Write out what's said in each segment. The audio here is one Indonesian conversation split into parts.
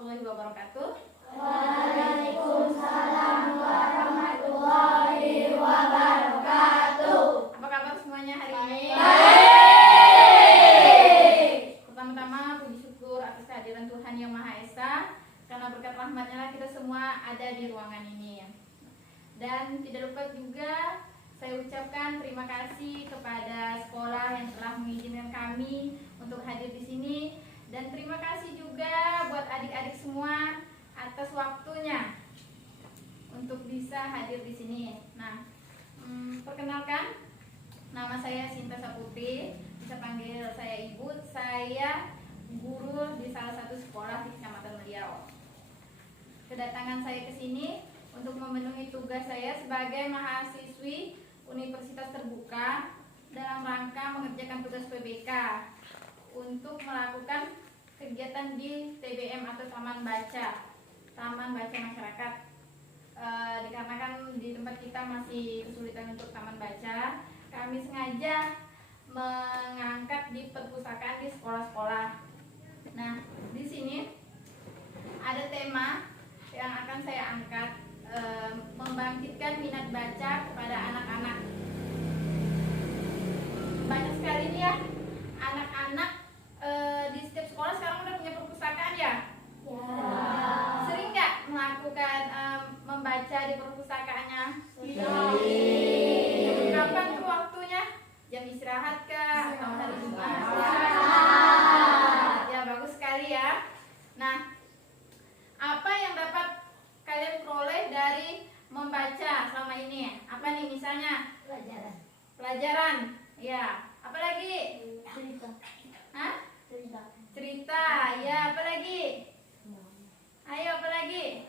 warahmatullahi wabarakatuh. Waalaikumsalam warahmatullahi wabarakatuh. Apa kabar semuanya hari ini? Baik. Pertama-tama puji syukur atas kehadiran Tuhan Yang Maha Esa, karena berkat rahmat-Nya lah kita semua ada di ruangan ini. Dan tidak lupa juga saya ucapkan terima kasih kepada sekolah yang telah mengizinkan kami untuk hadir di sini, dan terima kasih juga buat adik-adik semua atas waktunya untuk bisa hadir di sini. Nah, perkenalkan, nama saya Sinta Saputri, bisa panggil saya Ibu. Saya guru di salah satu sekolah di Kecamatan Meliau. Kedatangan saya ke sini untuk memenuhi tugas saya sebagai mahasiswi Universitas Terbuka dalam rangka mengerjakan tugas PBK untuk melakukan kegiatan di TBM atau Taman Baca Masyarakat. Dikarenakan di tempat kita masih kesulitan untuk taman baca, kami sengaja mengangkat di perpustakaan di sekolah-sekolah. Nah, di sini ada tema yang akan saya angkat, membangkitkan minat baca kepada anak-anak. Banyak sekali nih ya anak-anak di setiap sekolah sekarang udah punya perpustakaan ya. Sering nggak melakukan membaca di perpustakaannya? Kapan tuh waktunya? Jam istirahat kah? Atau hari Jumat? Ya, bagus sekali ya. Nah, apa yang dapat kalian peroleh dari membaca selama ini? Apa nih misalnya? Pelajaran. Ya. Apa lagi? Hah? Cerita. Ya, apa lagi? Ayo, apa lagi?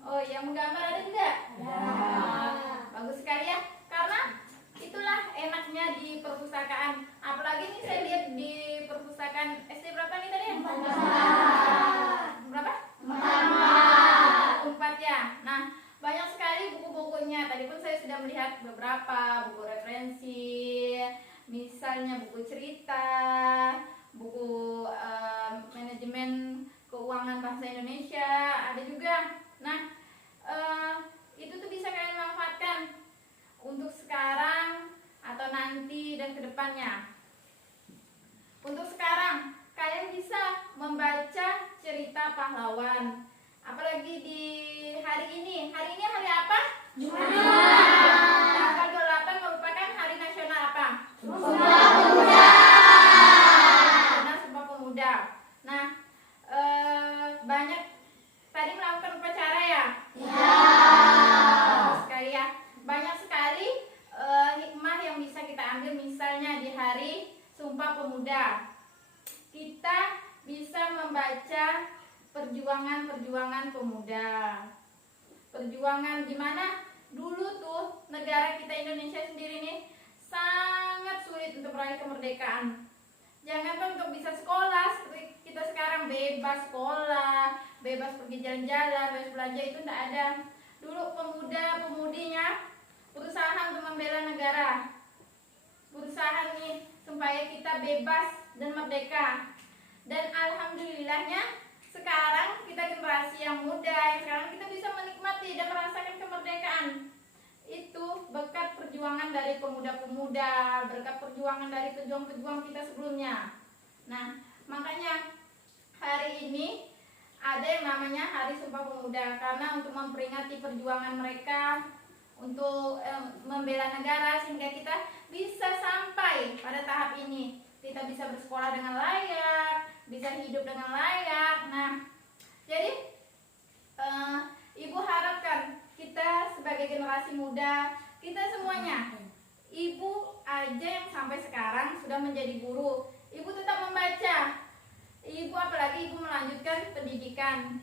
Oh, yang menggambar ada juga? Bagus sekali ya. Karena itulah enaknya di perpustakaan. Apalagi nih saya lihat di perpustakaan SD berapa nih tadi? Berapa? 4 ya. Nah, banyak sekali buku-bukunya. Tadi pun saya sudah melihat beberapa buku referensi, misalnya buku cerita, buku manajemen keuangan bahasa Indonesia, ada juga. Nah, itu tuh bisa kalian manfaatkan untuk sekarang atau nanti dan kedepannya. Untuk sekarang, kalian bisa membaca cerita pahlawan. Apalagi di hari ini. Hari ini hari apa? Tanggal 28 merupakan hari nasional apa? Sumpah Pemuda. Benar, Sumpah Pemuda. Nah, banyak tadi melakukan upacara ya? Bagus sekali ya. Banyak sekali hikmah yang bisa kita ambil, misalnya di hari Sumpah Pemuda. Kita bisa membaca perjuangan pemuda. Perjuangan gimana? Dulu tuh negara kita Indonesia sendiri nih sangat sulit untuk meraih kemerdekaan. Jangankan untuk bisa sekolah seperti kita sekarang, bebas sekolah, bebas pergi jalan-jalan, bebas belanja, itu tidak ada. Dulu pemuda-pemudinya berusaha untuk membela negara, berusaha nih supaya kita bebas dan merdeka. Dan alhamdulillahnya sekarang kita generasi yang muda, yang sekarang kita bisa menikmati dan merasakan kemerdekaan. Itu berkat perjuangan dari pemuda-pemuda, berkat perjuangan dari pejuang-pejuang kita sebelumnya. Nah, makanya hari ini ada yang namanya Hari Sumpah Pemuda, karena untuk memperingati perjuangan mereka untuk membela negara, sehingga kita bisa sampai pada tahap ini. Kita bisa bersekolah dengan layak, bisa hidup dengan layak. Nah, jadi Ibu harapkan kita sebagai generasi muda, kita semuanya, Ibu aja yang sampai sekarang sudah menjadi guru, Ibu tetap membaca. Ibu apalagi Ibu melanjutkan pendidikan,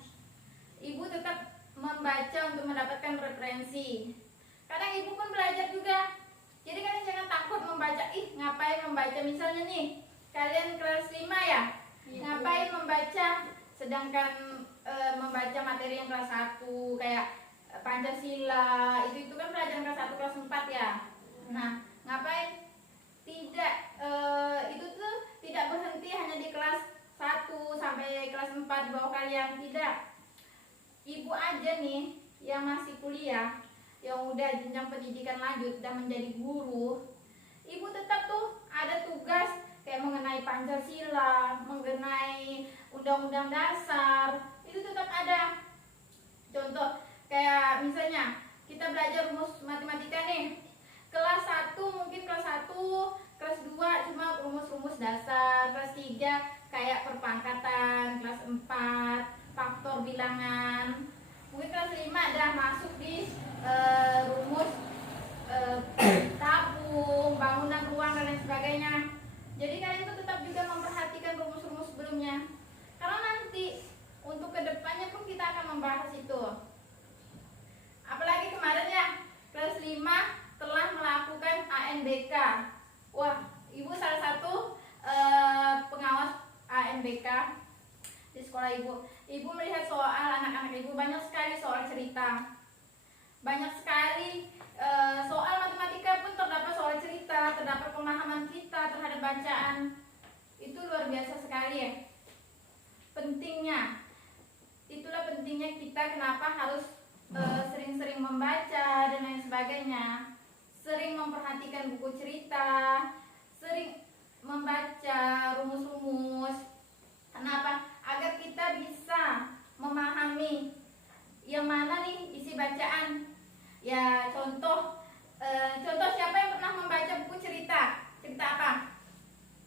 Ibu tetap membaca untuk mendapatkan referensi. Kadang Ibu pun belajar juga. Jadi kalian jangan takut membaca. Ngapain membaca? Misalnya nih, kalian kelas 5 ya? Ngapain membaca? Sedangkan membaca materi yang kelas 1 kayak Pancasila, itu kan pelajaran kelas 1, kelas 4 ya. Nah, ngapain? Tidak, itu tuh tidak berhenti hanya di kelas 1 sampai kelas di bawah kalian. Tidak. Ibu aja nih yang masih kuliah, yang udah jenjang pendidikan lanjut dan menjadi guru, ibu tetap tuh ada tugas kayak mengenai Pancasila, mengenai Undang-Undang Dasar, itu tetap ada. Contoh kayak misalnya kita belajar rumus matematika nih, kelas 1 mungkin kelas 1, kelas 2 cuma rumus-rumus dasar, kelas 3 kayak perpangkatan, kelas 4 faktor bilangan, mungkin kelas 5 dah masuk di rumus tabung, bangunan ruang dan lain sebagainya. Jadi kalian itu tetap juga memperhatikan rumus-rumus sebelumnya, karena nanti untuk kedepannya pun kita akan membahas itu. Apalagi kemarin ya, kelas 5 telah melakukan ANBK. Wah, ibu salah satu pengawas ANBK di sekolah ibu. Ibu melihat soal anak-anak ibu, banyak sekali soal cerita, banyak sekali soal matematika pun terdapat soal cerita, terdapat pemahaman kita terhadap bacaan. Itu luar biasa sekali ya. Pentingnya, itulah pentingnya kita kenapa harus sering-sering membaca dan lain sebagainya, sering memperhatikan buku cerita, sering membaca rumus-rumus. Kenapa? Agar kita bisa memahami yang mana nih isi bacaan. Ya contoh siapa yang pernah membaca buku cerita? Cerita apa?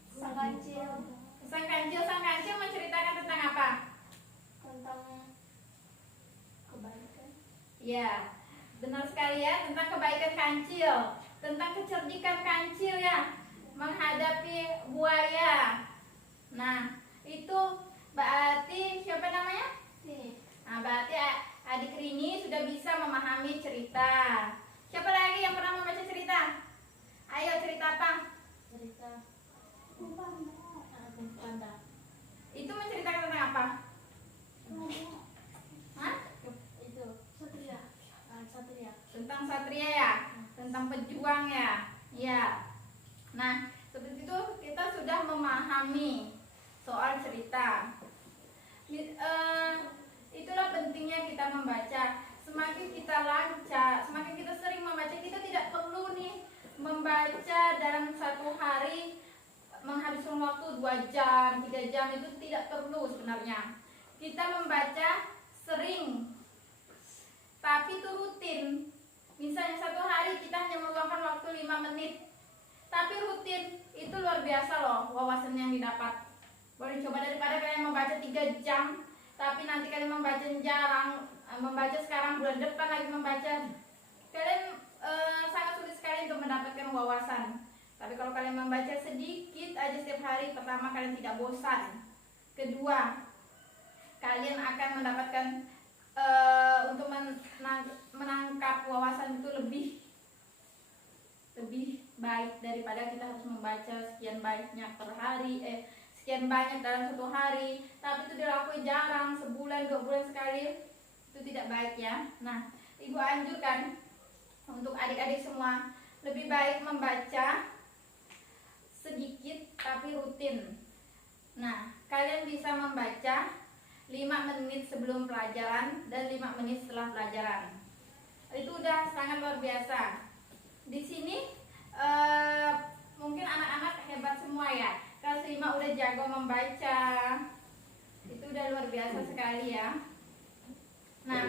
Sang Kancil. Sang Kancil. Sang Kancil menceritakan tentang apa? Tentang kebaikan. Ya, benar sekali ya, tentang kebaikan kancil, tentang kecerdikan kancil ya menghadapi buaya. Nah, itu berarti siapa namanya? Nah, berarti adik Rini sudah bisa memahami cerita. Siapa lagi yang pernah membaca cerita? Ayo cerita apa? Cerita Panda. Itu menceritakan tentang apa? Hah? Itu Satria. Satria. Tentang satria ya, tentang pejuang ya. Ya. Nah, seperti itu kita sudah memahami soal cerita. Itulah pentingnya kita membaca. Semakin kita lancar, semakin kita sering membaca, kita tidak perlu nih membaca dalam satu hari menghabiskan waktu 2 jam, 3 jam, itu tidak perlu sebenarnya. Kita membaca sering, tapi itu rutin. Misalnya satu hari kita hanya meluangkan waktu 5 menit, tapi rutin, itu luar biasa loh wawasan yang didapat. Boleh coba, daripada kalian membaca 3 jam, tapi nanti kalian membaca jarang, membaca sekarang bulan depan lagi membaca, kalian sangat sulit sekali untuk mendapatkan wawasan. Tapi kalau kalian membaca sedikit aja setiap hari, pertama kalian tidak bosan, kedua kalian akan mendapatkan untuk menangkap wawasan itu lebih baik daripada kita harus membaca sekian banyak per hari, sekian banyak dalam satu hari, tapi itu dilakukan jarang, sebulan 2 bulan sekali, itu tidak baik ya. Nah, ibu anjurkan untuk adik-adik semua, lebih baik membaca sedikit tapi rutin. Nah, kalian bisa membaca 5 menit sebelum pelajaran dan 5 menit setelah pelajaran. Itu udah sangat luar biasa. Di sini mungkin anak-anak hebat semua ya. Kelas 5 udah jago membaca. Itu udah luar biasa sekali ya. Nah,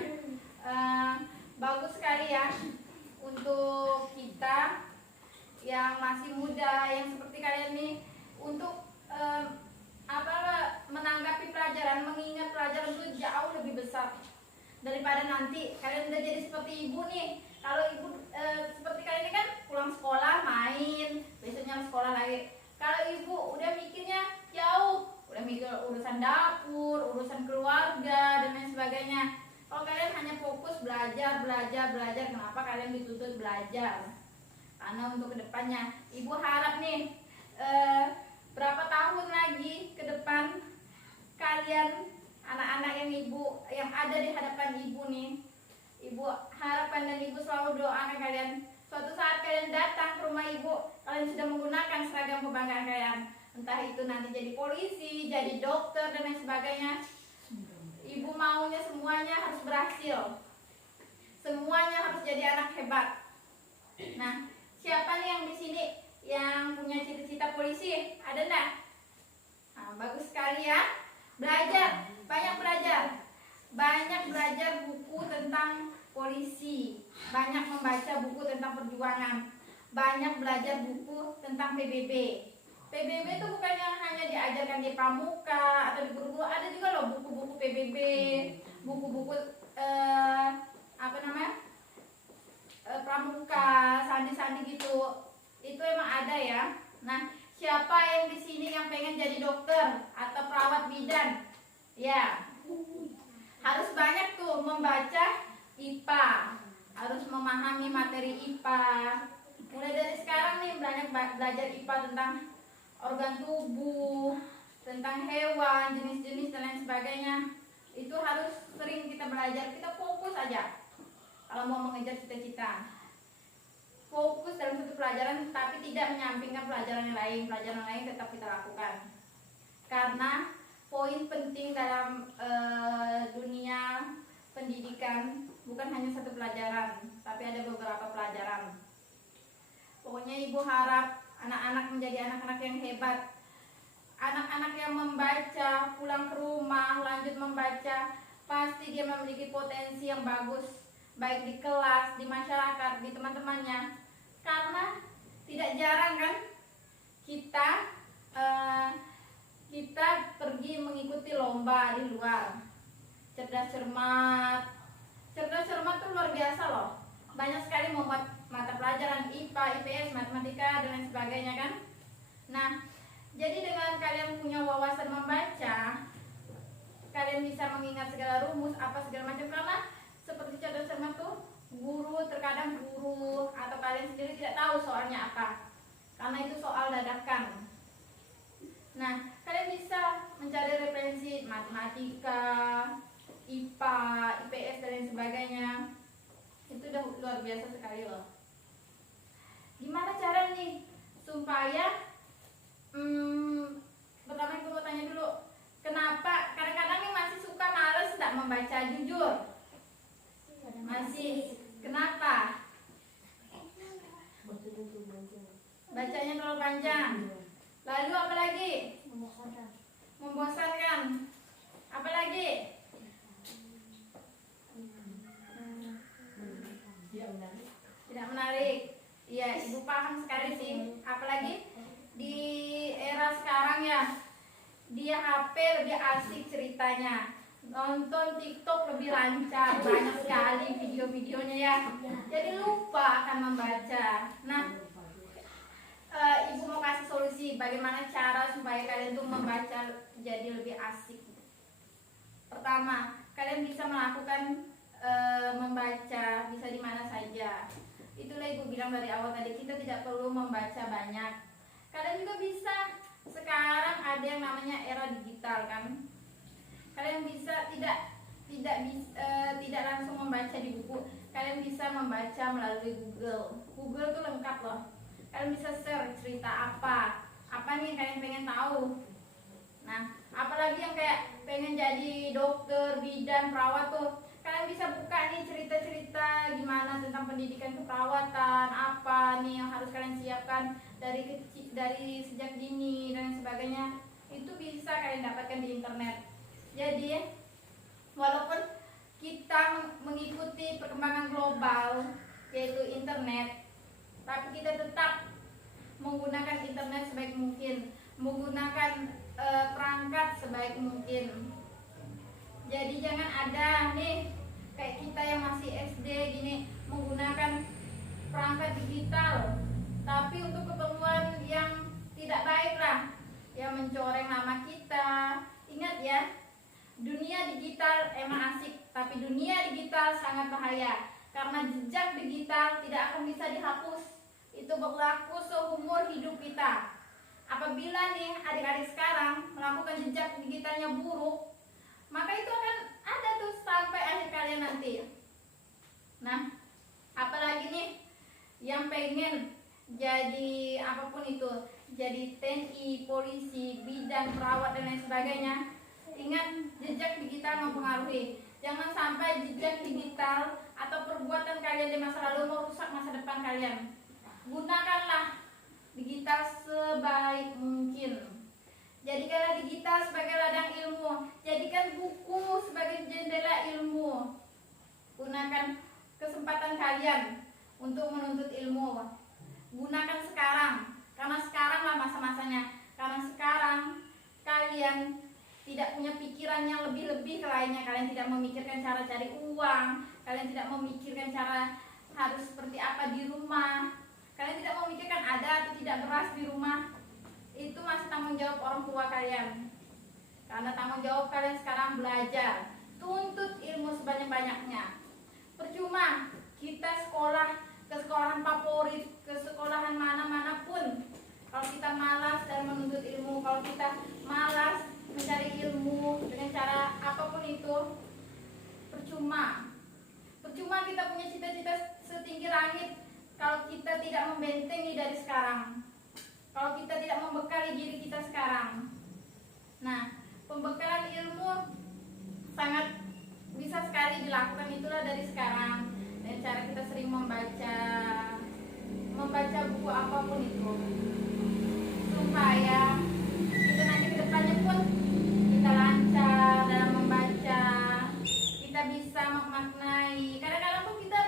bagus sekali ya untuk kita yang masih muda, yang seperti kalian nih, untuk menanggapi pelajaran, mengingat pelajaran itu jauh lebih besar daripada nanti kalian udah jadi seperti ibu nih. Kalau ibu seperti kalian ini kan pulang sekolah main, besoknya sekolah lagi. Kalau ibu udah mikirnya jauh, udah mikir urusan dapur, urusan keluarga dan lain sebagainya. Kalau kalian hanya fokus belajar, kenapa kalian dituntut belajar? Karena untuk kedepannya, ibu harap nih berapa tahun lagi ke depan kalian, anak-anak yang ada di hadapan ibu nih, ibu harapan dan ibu selalu doakan kalian suatu saat kalian datang ke rumah ibu, kalian sudah menggunakan seragam kebanggaan kalian, entah itu nanti jadi polisi, jadi dokter dan lain sebagainya. Ibu maunya semuanya harus berhasil, semuanya harus jadi anak hebat. Nah, siapa nih yang di sini yang punya cita-cita polisi? Ada enggak? Nah, bagus sekali ya. Belajar, banyak belajar buku tentang polisi, banyak membaca buku tentang perjuangan, banyak belajar buku tentang PBB. PBB itu bukan yang hanya diajarkan di pramuka atau di guru-guru, ada juga loh buku-buku PBB, buku-buku apa namanya, pramuka, sandi-sandi gitu. Itu emang ada ya. Nah, siapa yang di sini yang pengen jadi dokter atau perawat bidan? Ya, harus banyak tuh membaca IPA, harus memahami materi IPA. Mulai dari sekarang nih banyak belajar IPA tentang organ tubuh, tentang hewan, jenis-jenis dan lain sebagainya. Itu harus sering kita belajar, kita fokus aja kalau mau mengejar cita-cita. Fokus dalam satu pelajaran tapi tidak menyampingkan pelajaran yang lain tetap kita lakukan. Karena poin penting dalam dunia pendidikan bukan hanya satu pelajaran, tapi ada beberapa pelajaran. Pokoknya ibu harap anak-anak menjadi anak-anak yang hebat, anak-anak yang membaca, pulang ke rumah lanjut membaca, pasti dia memiliki potensi yang bagus, baik di kelas, di masyarakat, di teman-temannya. Karena tidak jarang kan kita pergi mengikuti lomba di luar. Cerdas cermat tuh luar biasa loh. Banyak sekali membuat mata pelajaran IPA, IPS, matematika dan lain sebagainya kan. Nah, jadi dengan kalian punya wawasan membaca, kalian bisa mengingat segala rumus apa segala macam. Karena seperti cerdas cermat tuh terkadang guru atau kalian sendiri tidak tahu soalnya apa, karena itu soal dadakan. Nah, kalian bisa mencari referensi matematika, IPA, IPS dan lain sebagainya. Itu udah luar biasa sekali loh. Gimana cara nih supaya pertama aku mau tanya dulu, kenapa kadang-kadang nih masih suka males tak membaca? Jujur masih. Kenapa? Bacanya terlalu panjang. Lalu apa lagi? Membosankan. Apa lagi? Tidak menarik. Iya, ibu paham sekali sih. Apalagi di era sekarang ya, dia HP lebih asik ceritanya, nonton TikTok lebih lancar, banyak sekali video-videonya ya. Jadi lupa akan membaca. Nah, ibu mau kasih solusi bagaimana cara supaya kalian tuh membaca jadi lebih asik. Pertama, kalian bisa melakukan membaca bisa di mana saja. Itulah ibu bilang dari awal tadi, kita tidak perlu membaca banyak. Kalian juga bisa, sekarang ada yang namanya era digital kan. Kalian bisa tidak langsung membaca di buku. Kalian bisa membaca melalui Google. Google tuh lengkap loh. Kalian bisa share cerita apa nih yang kalian pengen tahu. Nah, apalagi yang kayak pengen jadi dokter, bidan, perawat tuh, kalian bisa buka nih cerita-cerita gimana tentang pendidikan keperawatan, apa nih yang harus kalian siapkan dari sejak dini dan sebagainya. Itu bisa kalian dapatkan di internet. Jadi, walaupun kita mengikuti perkembangan global yaitu internet, tapi kita tetap menggunakan internet sebaik mungkin, menggunakan perangkat sebaik mungkin. Jadi jangan ada nih kayak kita yang masih SD gini menggunakan perangkat digital, tapi untuk keperluan yang tidak baik lah, yang mencoreng nama kita. Ingat ya, dunia digital emang asik, tapi dunia digital sangat bahaya karena jejak digital tidak akan bisa dihapus. Itu berlaku seumur hidup kita. Apabila nih adik-adik sekarang melakukan jejak digitalnya buruk, maka itu akan ada tuh sampai akhir kalian nanti. Nah, apalagi nih yang pengen jadi apapun itu, jadi TNI, polisi, bidan, perawat dan lain sebagainya, Ingat, jejak digital mempengaruhi. Jangan sampai jejak digital atau perbuatan kalian di masa lalu merusak masa depan kalian. Gunakanlah digital sebaik mungkin. Jadikanlah digital sebagai ladang ilmu. Jadikan buku sebagai jendela ilmu. Gunakan kesempatan kalian untuk menuntut ilmu. Gunakan sekarang, karena sekaranglah masa-masanya. Karena sekarang kalian tidak punya pikiran yang lebih-lebih ke lainnya. Kalian tidak memikirkan cara cari uang. Kalian tidak memikirkan cara harus seperti apa di rumah. Kalian tidak memikirkan ada atau tidak beras di rumah. Itu masih tanggung jawab orang tua kalian. Karena tanggung jawab kalian sekarang belajar. Tuntut ilmu sebanyak-banyaknya. Percuma kita sekolah ke sekolahan favorit, ke sekolahan mana-manapun, kalau kita malas dan menuntut ilmu, kalau kita malas mencari ilmu dengan cara apapun itu, percuma kita punya cita-cita setinggi langit kalau kita tidak membentengi dari sekarang, kalau kita tidak membekali diri kita sekarang. Nah, pembekalan ilmu sangat bisa sekali dilakukan itulah dari sekarang, dengan cara kita sering membaca buku apapun itu, supaya kita nanti kedepannya pun kita lancar dalam membaca, kita bisa memaknai. Kadang-kadang pun kita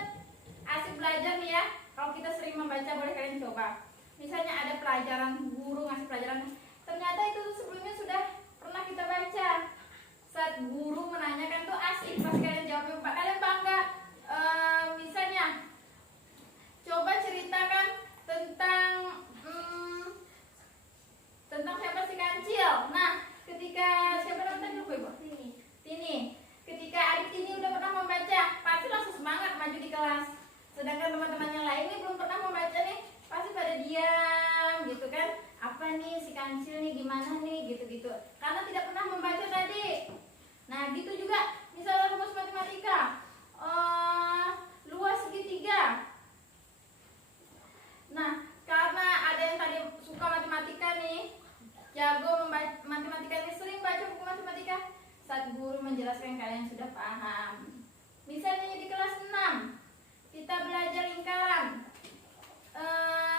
asik belajar nih ya, kalau kita sering membaca. Boleh kalian coba, misalnya ada pelajaran, guru ngasih pelajaran, ternyata itu sebelumnya sudah pernah kita baca. Saat guru menanyakan tuh asik, pas kalian jawabnya kalian bangga. Misalnya coba ceritakan tentang siapa si kancil. Nah, ketika siapa namanya lupa ibu? Tini. Ketika adik Tini udah pernah membaca, pasti langsung semangat maju di kelas. Sedangkan teman-teman yang lain ini belum pernah membaca nih, pasti pada diam gitu kan. Apa nih si kancil nih, gimana nih, gitu-gitu. Karena tidak pernah membaca tadi. Nah, gitu juga misalnya rumus matematika. Luas segitiga. Nah, karena ada yang tadi suka matematika nih, jago matematika ini, sering baca buku matematika, saat guru menjelaskan kalian sudah paham. Misalnya di kelas 6 kita belajar lingkaran,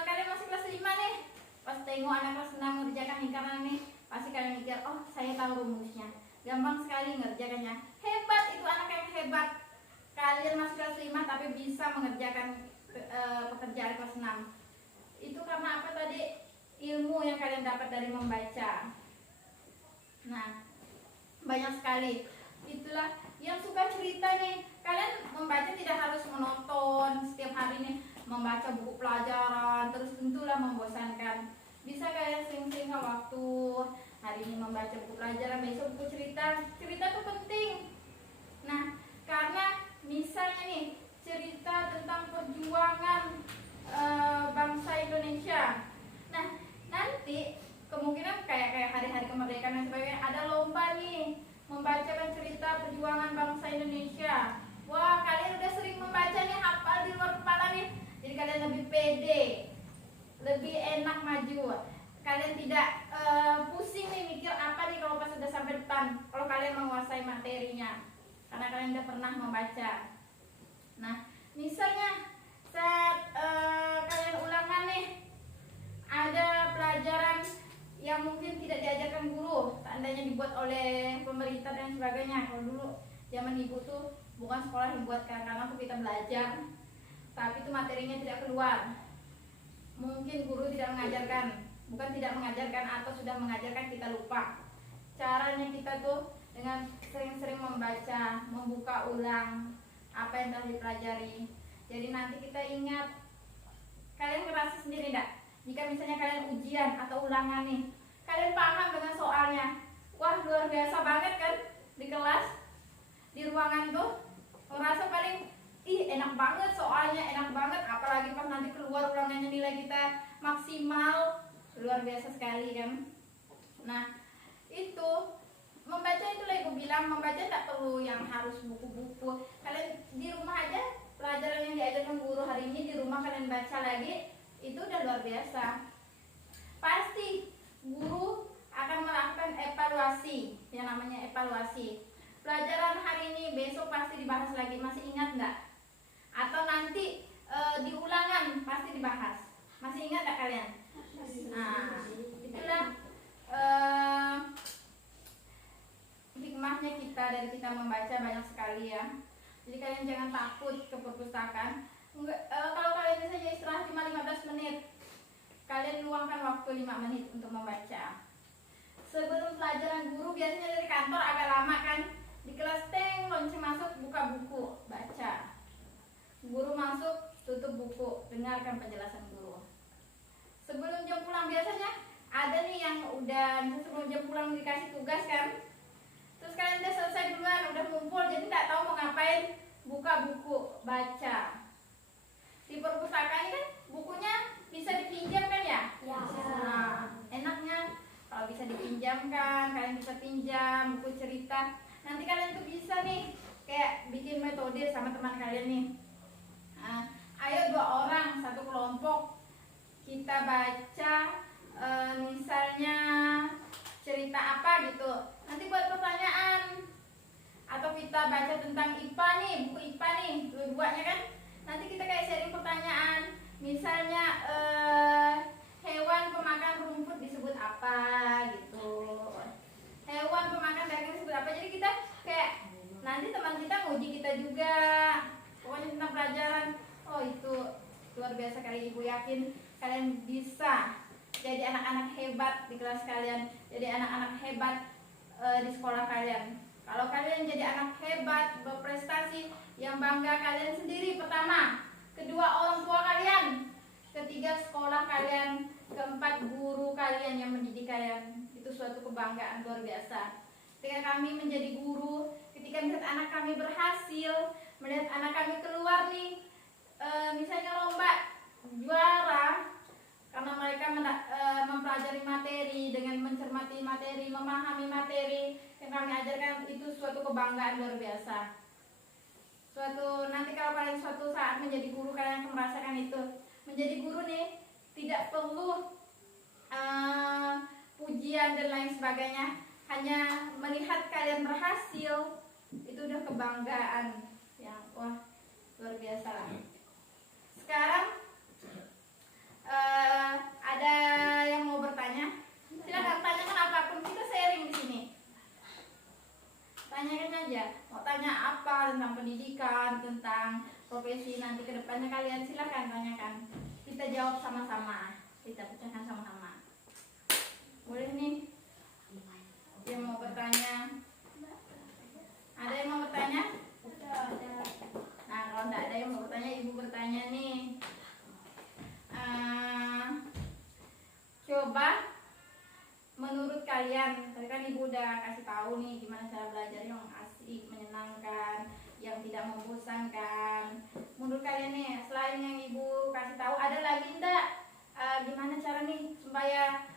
kalian masih kelas 5 nih, pas tengok anak kelas 6 mengerjakan lingkaran nih, pasti kalian mikir, oh saya tahu rumusnya, gampang sekali mengerjakannya. Hebat, itu anak yang hebat. Kalian masih kelas 5 tapi bisa mengerjakan pekerjaan kelas 6. Itu karena apa tadi? Ilmu yang kalian dapat dari membaca. Nah, banyak sekali. Itulah yang suka cerita nih. Kalian membaca tidak harus menonton setiap hari nih, membaca buku pelajaran terus tentulah membosankan. Bisa kalian sering-sering waktu. Hari ini membaca buku pelajaran, besok buku cerita. Cerita itu penting. Nah, karena misalnya nih cerita tentang perjuangan bangsa Indonesia. Nah, nanti kemungkinan kayak hari-hari kemerdekaan dan sebagainya, ada lomba nih membacakan cerita perjuangan bangsa Indonesia. Wah, kalian udah sering membaca nih, hafal di luar kepala nih, jadi kalian lebih pede, lebih enak maju. Kalian tidak pusing nih mikir apa nih kalau pas sudah sampai depan, kalau kalian menguasai materinya, karena kalian udah pernah membaca. Nah, misalnya saat kalian ulangan nih, ada pelajaran yang mungkin tidak diajarkan guru, seandainya dibuat oleh pemerintah dan sebagainya. Kalau dulu zaman ibu tuh bukan sekolah yang buat karena tuh kita belajar, tapi itu materinya tidak keluar. Mungkin guru tidak mengajarkan, bukan tidak mengajarkan atau sudah mengajarkan kita lupa. Caranya kita tuh dengan sering-sering membaca, membuka ulang apa yang telah dipelajari. Jadi nanti kita ingat. Kalian ngerasa sendiri enggak? Jika misalnya kalian ujian atau ulangan nih, kalian paham dengan soalnya. Wah, luar biasa banget kan di kelas, di ruangan tuh. Ngerasa paling, enak banget soalnya, enak banget. Apalagi pas nanti keluar ulangannya nilai kita maksimal, luar biasa sekali kan. Nah, itu membaca itu lah ibu bilang, membaca tidak perlu yang harus buku-buku. Kalian di rumah aja, pelajaran yang diajarkan guru hari ini di rumah kalian baca lagi, itu udah luar biasa. Pasti guru akan melakukan evaluasi. yang namanya evaluasi. Pelajaran hari ini besok pasti dibahas lagi, masih ingat nggak? Atau nanti di ulangan pasti dibahas. Masih ingat nggak kalian? Nah, itulah hikmahnya kita dari kita membaca banyak sekali ya. Jadi kalian jangan takut ke perpustakaan. Kalau kalian bisa istirahat cuma 15 menit, kalian luangkan waktu 5 menit untuk membaca. Sebelum pelajaran guru biasanya dari kantor agak lama kan. Di kelas teng, lonceng masuk, buka buku, baca. Guru masuk, tutup buku, dengarkan penjelasan guru. Sebelum jam pulang biasanya ada nih yang udah sebelum jam pulang dikasih tugas kan. Terus kalian udah selesai duluan, udah ngumpul, jadi nggak tahu mau ngapain, buka buku, baca. Di perpustakaan kan bukunya bisa dipinjam kan ya? Ya. Nah, enaknya kalau bisa dipinjamkan, kalian bisa pinjam buku cerita. Nanti kalian tuh bisa nih kayak bikin metode sama teman kalian nih. Nah, ayo 2 orang satu kelompok kita baca misalnya cerita apa gitu. Nanti buat pertanyaan. Atau kita baca tentang IPA nih, buku IPA nih, dua-duanya kan. Nanti kita kayak sharing pertanyaan. Misalnya hewan pemakan rumput disebut apa gitu. Hewan pemakan daging disebut apa. Jadi kita kayak nanti teman kita nguji kita juga. Pokoknya tentang pelajaran. Oh itu luar biasa kali, ibu yakin kalian bisa jadi anak-anak hebat di kelas kalian, jadi anak-anak hebat di sekolah kalian. Kalau kalian jadi anak hebat, berprestasi, yang bangga kalian sendiri pertama, kedua orang tua kalian, ketiga sekolah kalian, keempat guru kalian yang mendidik kalian. Itu suatu kebanggaan luar biasa. Ketika kami menjadi guru, ketika melihat anak kami berhasil, melihat anak kami keluar nih, misalnya lomba juara, karena mereka mempelajari materi dengan mencermati materi, memahami materi yang kami ajarkan, itu suatu kebanggaan luar biasa. Nanti kalau kalian suatu saat menjadi guru, kalian akan merasakan itu. Menjadi guru nih tidak perlu pujian dan lain sebagainya, hanya melihat kalian berhasil itu udah kebanggaan yang wah luar biasa lah. Sekarang ada yang mau bertanya? Silakan tanyakan apapun, kita sharing di sini. Tanyakan aja, mau tanya apa tentang pendidikan, tentang profesi nanti ke depannya kalian, silakan tanyakan. Kita jawab sama-sama, kita pecahkan sama-sama. Boleh nih yang mau bertanya? Ada yang mau bertanya? Nah kalau tidak ada yang mau bertanya, ibu bertanya nih. Coba menurut kalian, tadi kan ibu udah kasih tahu nih gimana cara belajar yang asik, menyenangkan, yang tidak membosankan. Menurut kalian nih, selain yang ibu kasih tahu, ada lagi enggak gimana cara nih supaya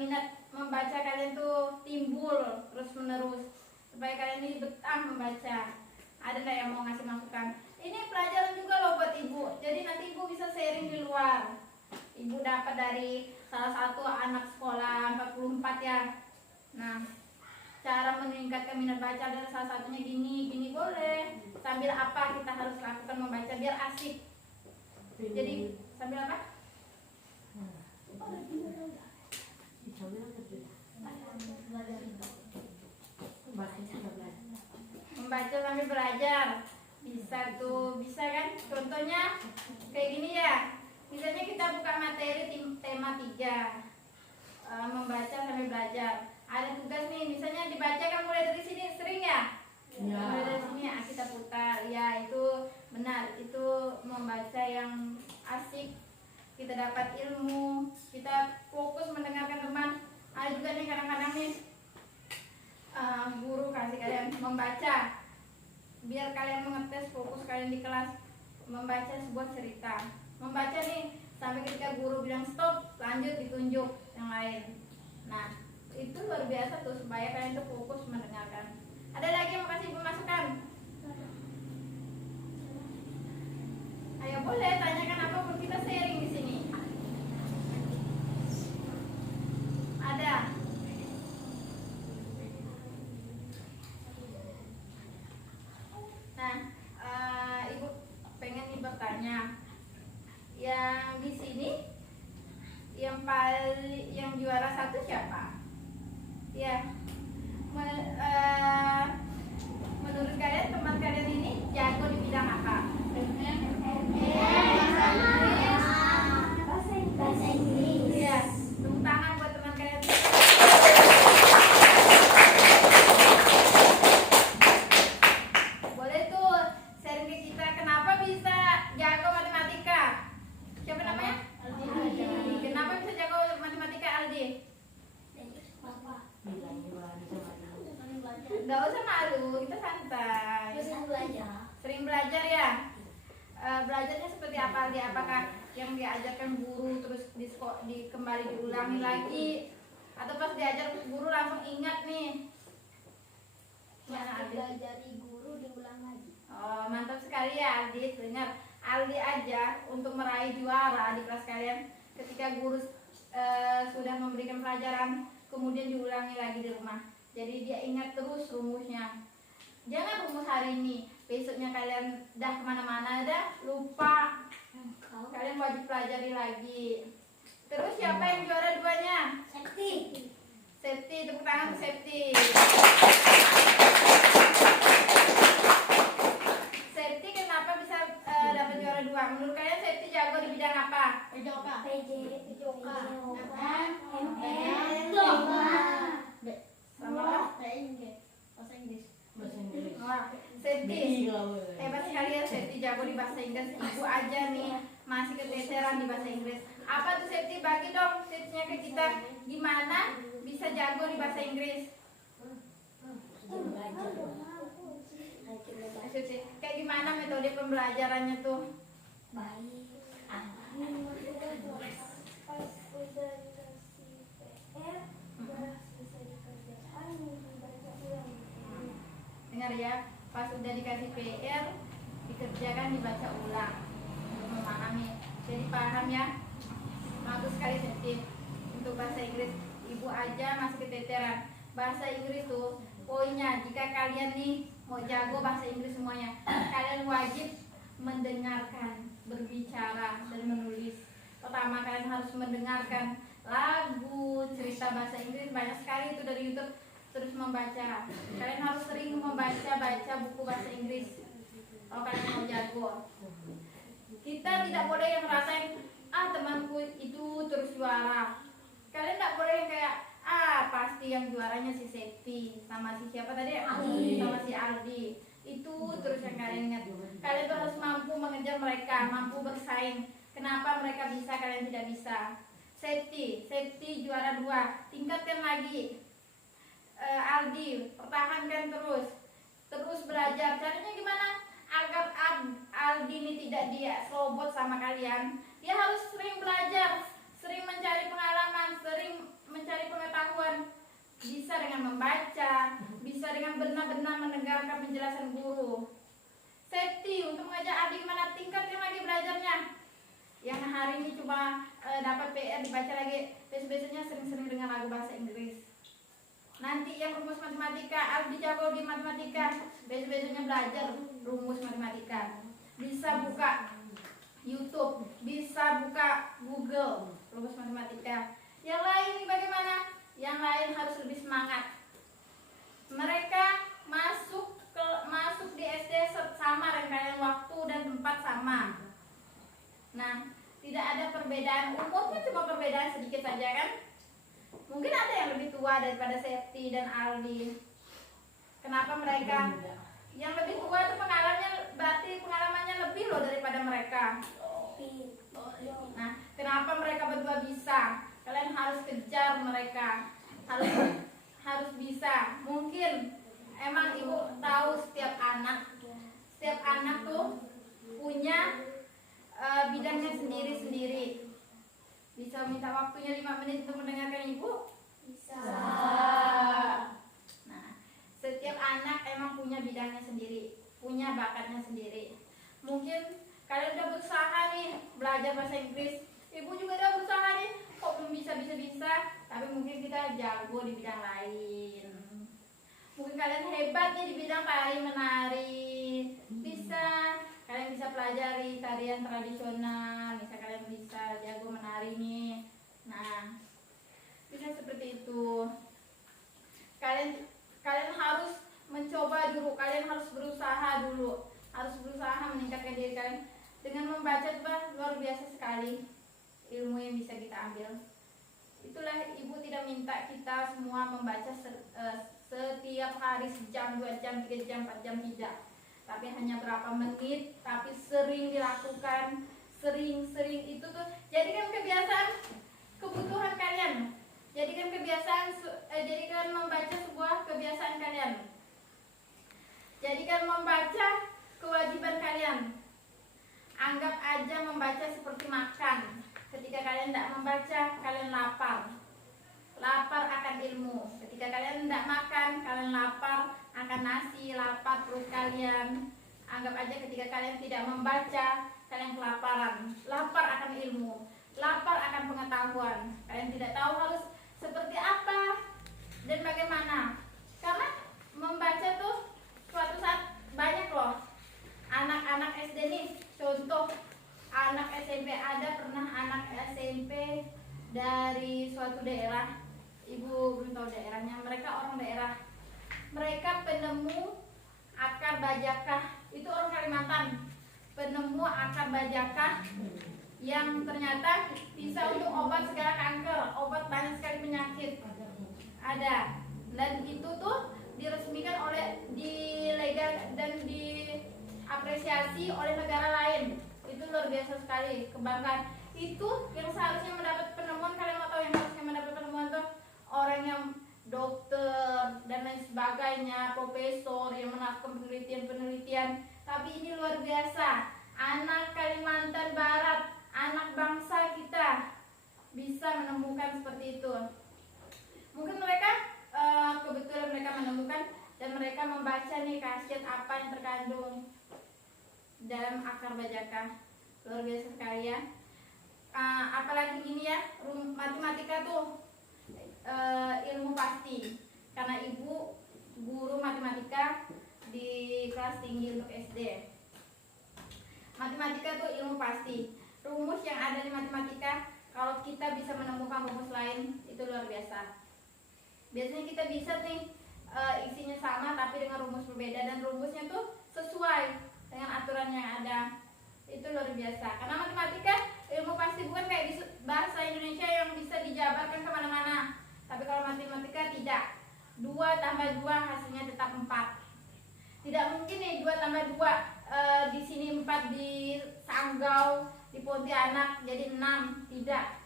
minat membaca kalian tuh timbul terus menerus, supaya kalian ini betah membaca? Ada enggak yang mau ngasih masukan? Ini pelajaran juga loh buat ibu, jadi nanti ibu bisa sharing di luar. Ibu dapat dari salah satu anak sekolah 44 ya. Nah, cara meningkatkan minat baca adalah salah satunya gini boleh. Sambil apa kita harus lakukan membaca biar asik. Jadi sambil apa? Membaca sambil belajar. Bisa tuh, bisa kan? Contohnya kayak gini ya. Misalnya kita buka materi tema 3, membaca sambil belajar. Ada tugas nih, misalnya dibacakan mulai dari sini, sering ya? Mulai dari sini kita putar. Ya itu benar, itu membaca yang asik. Kita dapat ilmu, kita fokus mendengarkan teman. Ada juga nih kadang-kadang nih guru kasih kalian membaca, biar kalian mengetes fokus kalian di kelas, membaca sebuah cerita. Membaca nih sampai ketika guru bilang stop, lanjut ditunjuk yang lain. Nah itu luar biasa tuh, supaya kalian tuh fokus mendengarkan. Ada lagi yang mau kasih ibu masukan? Ayo boleh tanyakan apapun, kita sharing di sini. Ada? Nggak usah malu, kita santai. Sering belajar. Sering belajar ya. Belajarnya seperti apa Aldi? Apakah yang diajarkan guru terus kembali diulangi lagi, atau pas diajar guru langsung ingat nih? Gimana Aldi? Belajar guru diulang lagi. Oh, mantap sekali ya Aldi. Dengar, Aldi aja untuk meraih juara di kelas kalian ketika guru sudah memberikan pelajaran kemudian diulangi lagi di rumah. Jadi dia ingat terus rumusnya. Jangan rumus hari ini, besoknya kalian dah kemana-mana dah lupa. Kalian wajib pelajari lagi. Terus siapa yang juara duanya? Sakti. Septi, tepuk tangan untuk Septi. Septi kenapa bisa dapat juara dua? Menurut kalian Septi jago di bidang apa? Joka. PJ. Joka. Sama Bahasa Inggris. Wah, Septi hebat sekali ya. Septi jago di bahasa Inggris. Ibu aja nih masih keteteran di bahasa Inggris. Apa tuh Septi? Bagi dong tipsnya ke kita, gimana bisa jago di bahasa Inggris. Septi, kayak gimana metode pembelajarannya tuh? Baik. Pas udah dikasih PR, bisa dikerjakan, dibaca ulang. Dengar ya, pas udah dikasih PR dikerjakan, dibaca ulang untuk memahami. Jadi paham ya. Bagus sekali Septi. Untuk bahasa Inggris, ibu aja masih keteteran. Bahasa Inggris tuh poinnya, jika kalian nih mau jago bahasa Inggris semuanya, kalian wajib mendengarkan, berbicara, dan menulis. Pertama kalian harus mendengarkan lagu, cerita bahasa Inggris, banyak sekali itu dari YouTube. Terus membaca, kalian harus sering baca buku bahasa Inggris kalau kalian mau jago. Kita tidak boleh yang ngerasain temanku itu terus juara. Kalian tidak boleh yang kayak pasti yang juaranya si Septi sama si siapa tadi, sama si Aldi. Itu terus yang kalian ingat. Kalian tuh harus mampu mengejar mereka, mampu bersaing. Kenapa mereka bisa, kalian tidak bisa? Septi juara 2, tingkatkan lagi. Aldi, pertahankan terus belajar. Caranya gimana? Agar Aldi ini tidak dia serobot sama kalian, dia harus sering belajar, sering mencari pengalaman, sering mencari pengetahuan. Bisa dengan membaca, bisa dengan benar-benar mendengarkan penjelasan guru. Septi, untuk mengajak Aldi gimana? Tingkatkan lagi belajarnya. Yang hari ini cuma dapat PR dibaca lagi, besok-besoknya sering-sering dengar lagu bahasa Inggris. Nanti yang rumus matematika, Aldi jago di matematika, besok-besoknya belajar rumus matematika. Bisa buka YouTube, bisa buka Google rumus matematika. Yang lain nih bagaimana? Yang lain harus lebih semangat. Mereka masuk di SD sama rangkaian waktu dan tempat sama. Nah, tidak ada perbedaan umurnya, cuma perbedaan sedikit saja kan? Mungkin ada yang lebih tua daripada Septi dan Aldi. Kenapa mereka yang lebih tua itu pengalamannya lebih loh daripada mereka. Nah, kenapa mereka berdua bisa? Kalian harus kejar mereka. Harus bisa. Mungkin emang ibu tahu setiap anak tuh punya bidangnya sendiri-sendiri. Bisa minta waktunya 5 menit untuk mendengarkan ibu? Bisa. Nah, setiap anak emang punya bidangnya sendiri, punya bakatnya sendiri. Mungkin kalian udah berusaha nih belajar bahasa Inggris, ibu juga udah berusaha nih, kok belum bisa, tapi mungkin kita jago di bidang lain. Mungkin kalian hebat nih di bidang tari menari, kalian bisa pelajari tarian tradisional, bisa kalian bisa jago menari nih. Nah, bisa seperti itu. Kalian harus mencoba dulu, kalian harus berusaha dulu, harus berusaha meningkatkan diri kalian. Dengan membaca juga luar biasa sekali ilmu yang bisa kita ambil. Itulah ibu tidak minta kita semua membaca setiap hari sejam, 2 jam, 3 jam, 4 jam, tidak. Tapi hanya berapa menit, tapi sering dilakukan, sering itu tuh jadikan kebiasaan, kebutuhan kalian. Jadikan membaca sebuah kebiasaan kalian. makan, kalian lapar akan nasi, lapar perut kalian. Anggap aja ketika kalian tidak membaca, kalian kelaparan. Lapar akan ilmu, lapar akan pengetahuan. Kalian tidak tahu harus seperti apa dan bagaimana. Karena membaca tuh suatu saat banyak loh anak-anak SD nih, contoh anak SMP, ada pernah anak SMP dari suatu daerah, ibu belum tahu daerahnya, mereka orang daerah, mereka penemu akar bajakah, itu orang Kalimantan, penemu akar bajakah yang ternyata bisa untuk obat segala kanker, obat banyak sekali penyakit ada, dan itu tuh diresmikan oleh, dilegal dan diapresiasi oleh negara lain. Itu luar biasa sekali, kebanggaan. Itu yang seharusnya mendapat penemuan, kalian mau tahu yang harusnya mendapat penemuan tuh orang yang dokter dan lain sebagainya, profesor yang melakukan penelitian-penelitian. Tapi ini luar biasa, anak Kalimantan Barat, anak bangsa kita bisa menemukan seperti itu. Mungkin mereka kebetulan mereka menemukan dan mereka membaca nih khasiat apa yang terkandung dalam akar bajakah. Luar biasa sekali ya. Apalagi ini ya, matematika tuh ilmu pasti, karena ibu guru matematika di kelas tinggi untuk SD. Matematika tuh ilmu pasti, rumus yang ada di matematika, kalau kita bisa menemukan rumus lain itu luar biasa. Biasanya kita bisa nih isinya sama tapi dengan rumus berbeda, dan rumusnya tuh sesuai dengan aturan yang ada. Itu luar biasa, karena matematika ilmu pasti, bukan kayak bahasa Indonesia yang bisa dijabarkan kemana-mana. Tapi kalau matematika tidak, 2 tambah 2 hasilnya tetap 4. Tidak mungkin nih 2 tambah 2 di sini 4 di Sanggau, di Pontianak jadi 6, tidak.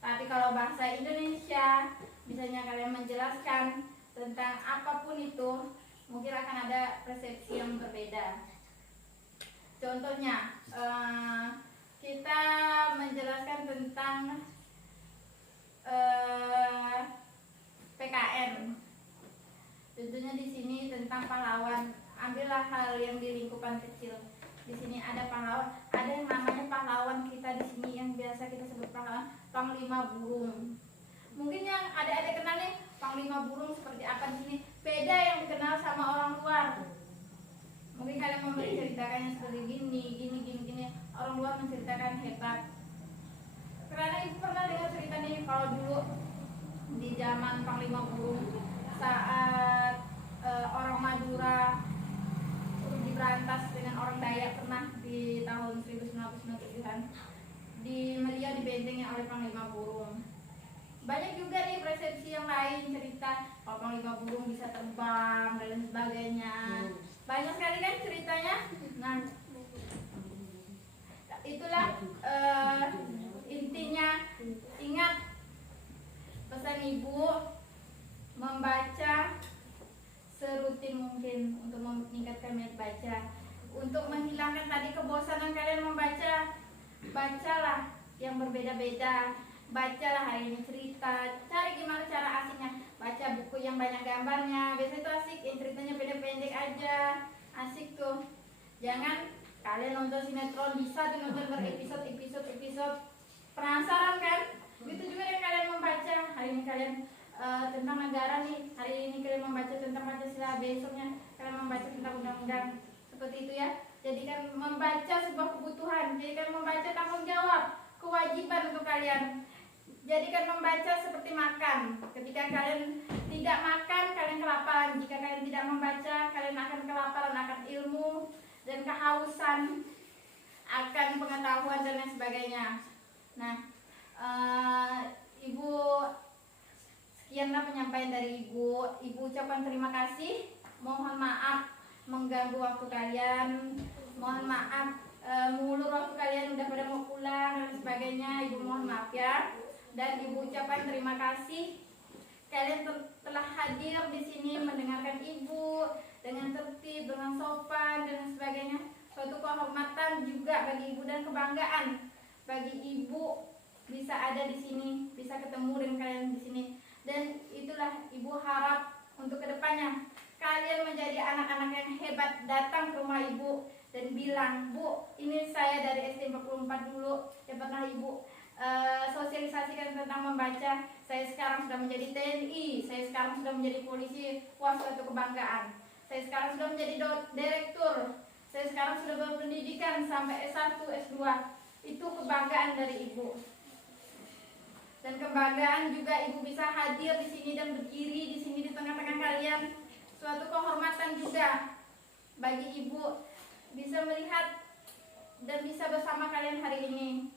Tapi kalau bahasa Indonesia, misalnya kalian menjelaskan tentang apapun itu, mungkin akan ada persepsi yang berbeda. Contohnya, kita menjelaskan tentang PKN. Tentunya di sini tentang pahlawan. Ambillah hal yang di lingkupan kecil. Di sini ada pahlawan, ada yang namanya pahlawan kita di sini yang biasa kita sebut pahlawan, Panglima Burung. Mungkin yang ada kenal nih Panglima Burung seperti apa di sini, beda yang dikenal sama orang luar. Mungkin kalian mau menceritakannya seperti gini. Orang luar menceritakan hebat. Karena ibu pernah dengar cerita nih, kalau dulu di zaman Panglima Burung, saat orang Madura diberantas dengan orang Dayak, pernah di tahun 1997-an, di Melia dibentengi oleh Panglima Burung. Banyak juga nih persepsi yang lain, cerita kalau Panglima Burung bisa terbang dan sebagainya. Banyak sekali kan ceritanya. Nah, itulah intinya. Ingat pesan ibu, membaca serutin mungkin untuk meningkatkan minat baca, untuk menghilangkan tadi kebosanan kalian membaca. Bacalah yang berbeda-beda, bacalah hari ini cerita, cari gimana cara asiknya, baca buku yang banyak gambarnya, biasanya itu asik, yang ceritanya pendek-pendek aja, asik tuh. Jangan kalian nonton sinetron bisa tuh nonton berepisode, penasaran kan? Begitu juga dengan kalian membaca. Hari ini kalian tentang negara nih, hari ini kalian membaca tentang Pancasila, besoknya kalian membaca tentang undang-undang, seperti itu ya. Jadikan membaca sebuah kebutuhan, jadikan membaca tanggung jawab, kewajiban untuk kalian. Jadikan membaca seperti makan. Ketika kalian tidak makan, kalian kelaparan. Jika kalian tidak membaca, kalian akan kelaparan akan ilmu dan kehausan akan pengetahuan dan lain sebagainya. Nah, Ibu, sekianlah penyampaian dari Ibu. Ibu ucapkan terima kasih. Mohon maaf mengganggu waktu kalian. Mohon maaf mengulur waktu kalian, udah pada mau pulang dan sebagainya. Ibu mohon maaf ya. Dan Ibu ucapkan terima kasih. Kalian telah hadir di sini mendengarkan Ibu dengan tertib, dengan sopan dan sebagainya. Suatu kehormatan juga bagi Ibu dan kebanggaan bagi Ibu bisa ada di sini, bisa ketemu dengan kalian di sini. Dan itulah Ibu harap untuk kedepannya. Kalian menjadi anak-anak yang hebat, datang ke rumah ibu dan bilang, Bu, ini saya dari SD 44 dulu yang pernah ibu sosialisasikan tentang membaca. Saya sekarang sudah menjadi TNI, saya sekarang sudah menjadi polisi. Wah, suatu kebanggaan. Saya sekarang sudah menjadi direktur, saya sekarang sudah berpendidikan sampai S1, S2. Itu kebanggaan dari ibu. Dan kebanggaan juga ibu bisa hadir di sini dan berdiri di sini di tengah-tengah kalian. Suatu kehormatan juga bagi ibu bisa melihat dan bisa bersama kalian hari ini.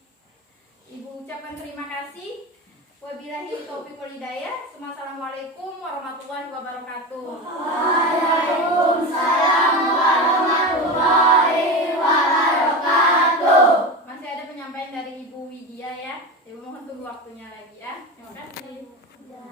Ibu ucapkan terima kasih. Wabillahi taufiq wal hidayah. Assalamualaikum warahmatullahi wabarakatuh. Waalaikumsalam warahmatullahi wabarakatuh. Masih ada penyampaian dari Ibu Widya ya. Ibu mohon tunggu waktunya lagi ya. Terima kasih. Ya.